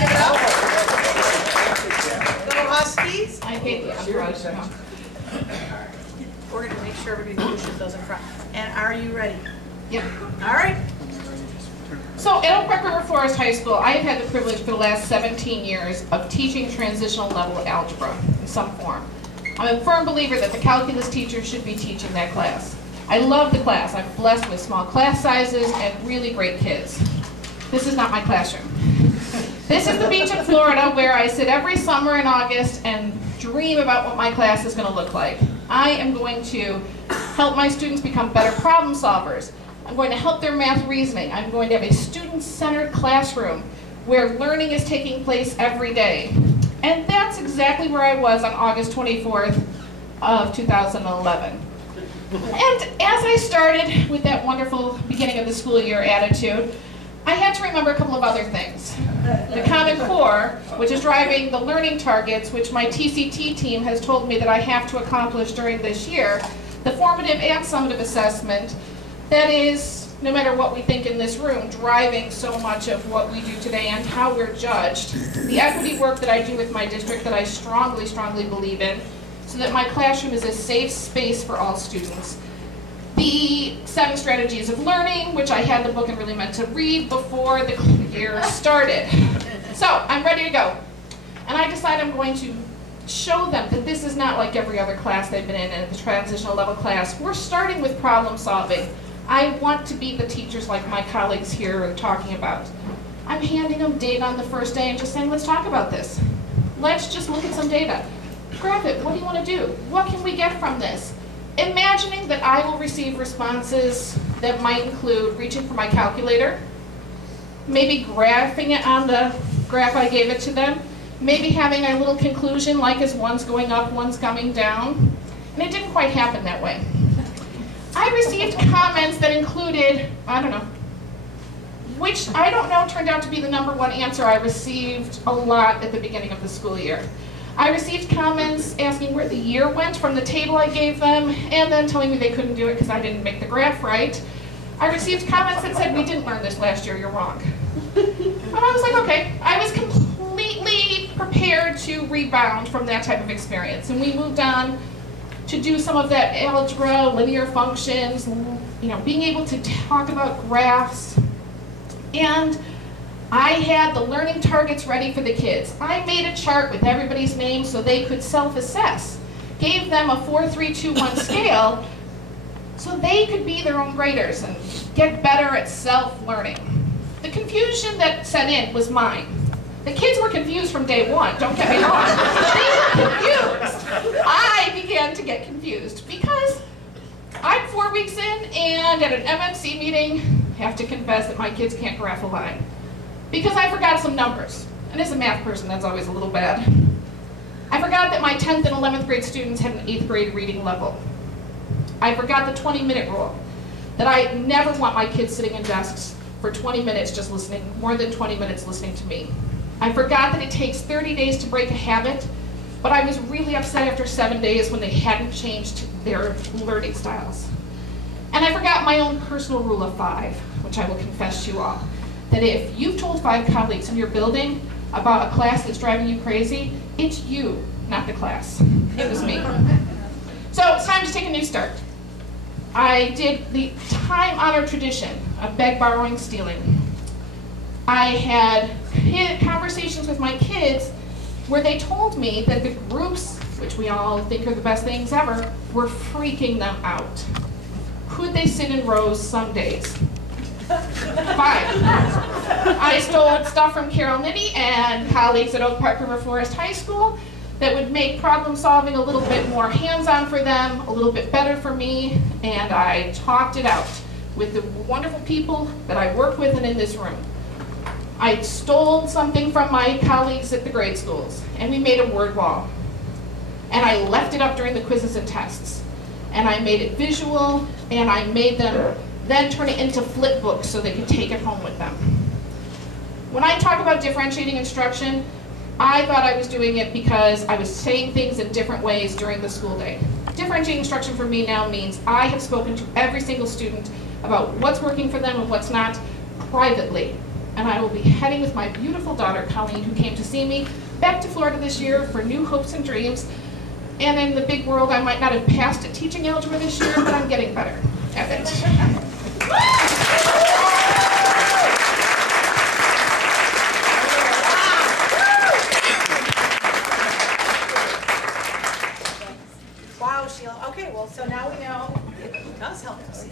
Give it up. Go Huskies. I hate the entourage. We're going to make sure everybody pushes those in front. And are you ready? Yep. All right. So at Oak Park River Forest High School, I have had the privilege for the last 17 years of teaching transitional level algebra in some form. I'm a firm believer that the calculus teacher should be teaching that class. I love the class. I'm blessed with small class sizes and really great kids. This is not my classroom. This is the beach in Florida where I sit every summer in August and dream about what my class is going to look like. I am going to help my students become better problem solvers. I'm going to help their math reasoning. I'm going to have a student-centered classroom where learning is taking place every day. And that's exactly where I was on August 24th of 2011. And as I started with that wonderful beginning of the school year attitude, I had to remember a couple of other things. The Common Core, which is driving the learning targets, which my TCT team has told me that I have to accomplish during this year. The formative and summative assessment, that is, no matter what we think in this room, driving so much of what we do today and how we're judged. The equity work that I do with my district that I strongly, strongly believe in, so that my classroom is a safe space for all students. The 7 strategies of learning, which I had the book and really meant to read before the year started. So I'm ready to go. And I decide I'm going to show them that this is not like every other class they've been in the transitional level class. We're starting with problem solving. I want to be the teachers like my colleagues here are talking about. I'm handing them data on the first day and just saying, let's talk about this. Let's just look at some data. Grab it. What do you want to do? What can we get from this? Imagining that I will receive responses that might include reaching for my calculator, maybe graphing it on the graph I gave it to them, maybe having a little conclusion like as one's going up, one's coming down. And it didn't quite happen that way. I received comments that included, I don't know, which I don't know turned out to be the #1 answer I received a lot at the beginning of the school year. I received comments asking where the year went from the table I gave them, and then telling me they couldn't do it because I didn't make the graph right. I received comments that said, we didn't learn this last year, you're wrong. And I was like, okay. I was completely prepared to rebound from that type of experience. And we moved on to do some of that algebra, linear functions, being able to talk about graphs. And I had the learning targets ready for the kids. I made a chart with everybody's name so they could self-assess. Gave them a 4-3-2-1 scale so they could be their own graders and get better at self-learning. The confusion that set in was mine. The kids were confused from day one, don't get me wrong. They were confused. I began to get confused because I'm 4 weeks in and at an MMC meeting, I have to confess that my kids can't graph a line. Because I forgot some numbers. And as a math person, that's always a little bad. I forgot that my 10th and 11th grade students had an 8th grade reading level. I forgot the 20-minute rule, that I never want my kids sitting in desks for 20 minutes just listening, more than 20 minutes listening to me. I forgot that it takes 30 days to break a habit, but I was really upset after 7 days when they hadn't changed their learning styles. And I forgot my own personal rule of 5, which I will confess to you all, that if you've told 5 colleagues in your building about a class that's driving you crazy, it's you, not the class. It was me. So it's time to take a new start. I did the time-honored tradition of beg, borrowing, stealing. I had conversations with my kids where they told me that the groups, which we all think are the best things ever, were freaking them out. Could they sit in rows some days? 5. I stole stuff from Carol Nitty and colleagues at Oak Park River Forest High School that would make problem solving a little bit more hands-on for them, a little bit better for me, and I talked it out with the wonderful people that I work with and in this room. I stole something from my colleagues at the grade schools, and we made a word wall. And I left it up during the quizzes and tests. And I made it visual, and I made them then turn it into flip books so they could take it home with them. When I talk about differentiating instruction, I thought I was doing it because I was saying things in different ways during the school day. Differentiating instruction for me now means I have spoken to every single student about what's working for them and what's not privately. and I will be heading with my beautiful daughter, Colleen, who came to see me, back to Florida this year for new hopes and dreams. And in the big world, I might not have passed at teaching algebra this year, but I'm getting better at it. Wow, Sheila. Okay, well, so now we know it does help to see.